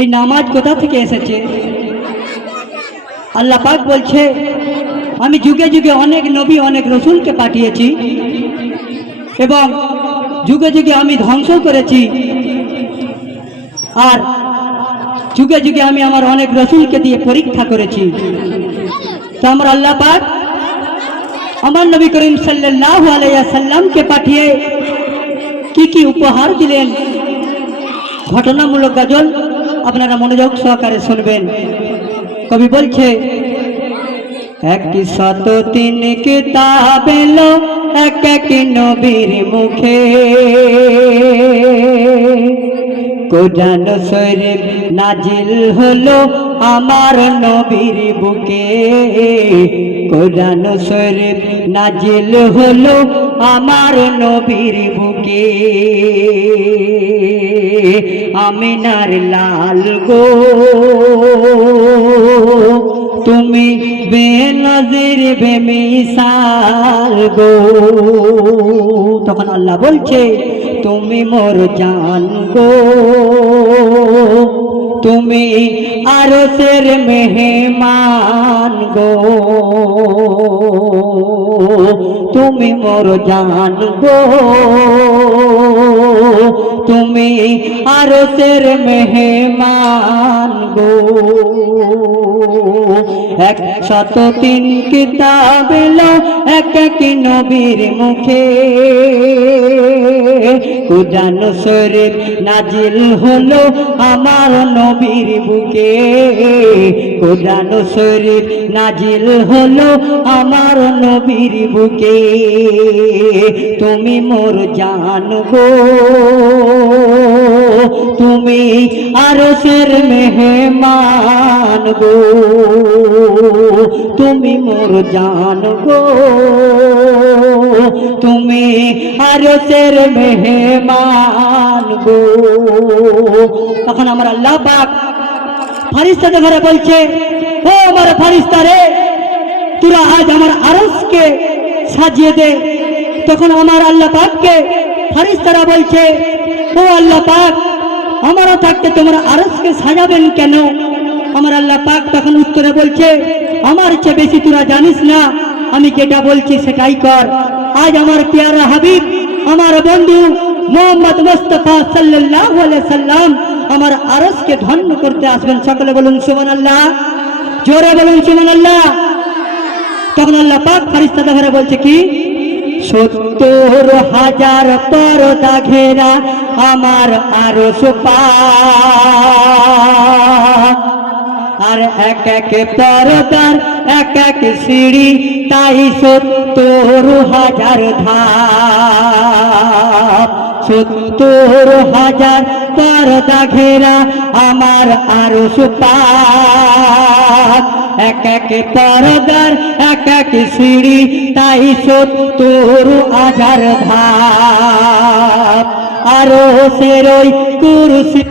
এই নামাজ কোথা থেকে এসেছে? আল্লাহ পাক বলছে, আমি যুগে যুগে অনেক নবী, অনেক রসুলকে পাঠিয়েছি এবং যুগে যুগে আমি ধ্বংস করেছি। আর যুগে যুগে আমি আমার অনেক রসুলকে দিয়ে পরীক্ষা করেছি। তো আমার আল্লাহ পাক আমার নবী করিম সাল্লাল্লাহু আলাইহি সাল্লামকে পাঠিয়ে কি কি উপহার দিলেন? ঘটনামূলক গাজল আপনারা মনোযোগ সহকারে শুনবেন। কবি বলছে, একটি শত তিন কিতাব এক এক নবীর মুখে। কোরআন শরীফ নাজিল হলো আমার নবীর বুকে। কোরআন শরীফ নাজিল হলো আমার নবীর বুকে। আমিনার লাল গো, তুমি বে বেনজির বেমিসাল গো। তখন আল্লাহ বলছে তুমি মোর জান গো। তুমি আরও সের মেহমান গো। তুমি মোর জান গো। তুমি আরও সের মেহমান গো। এক শত তিন কিতাব এক এক নবীর মুখে। কুজান শরীফ নাজিল হলো আমার নবীর বুকে। কুজান শরীফ নাজিল হলো আমার নবীর বুকে। তুমি মোর জান গো। তুমি আরও সের মেহমান গো। তুমি মোর জান গো। তুমি আরও সের মেহমান গো। তখন আমার আল্লাহ পাক ফারিস্তাদের ঘরে বলছে, ও আমার ফারিস্তা রে, তোরা আজ আমার আরসকে সাজিয়ে দে। তখন আমার আল্লাহ পাককে ফারিস্তারা বলছে, ও আল্লাহ পাক আমারও থাকতে তোমরা আরসকে সাজাবেন কেন? আমার আল্লাহ পাক তখন উত্তরে বলছে, আমার চেয়ে বেশি তোরা জানিস না, আমি যেটা বলছি সেটাই কর। আজ আমার পেয়ারা হাবিব, আমার বন্ধু মোহাম্মদ মুস্তফা আলাইহি সাল্লাম আমার আরসকে ধন্য করতে আসবেন। সকলে বলুন, সুবহানাল্লাহ। জোরে বলুন, সুবহানাল্লাহ। তখন আল্লাহ পাক ফারিস্তাদের ঘরে বলছে, কি? সত্তর হাজার পরদা ঘেরা আমার আরও সোপা আর এক এক পরদার এক এক সিঁড়ি, তাই সত্তর হাজার ধাপ। সত্তর হাজার পরদা ঘেরা আমার আরও সোপা এক এক পরদার এক এক সিঁড়ি তাই সত্তর হাজার ধাপ আরও সেরই কুরসি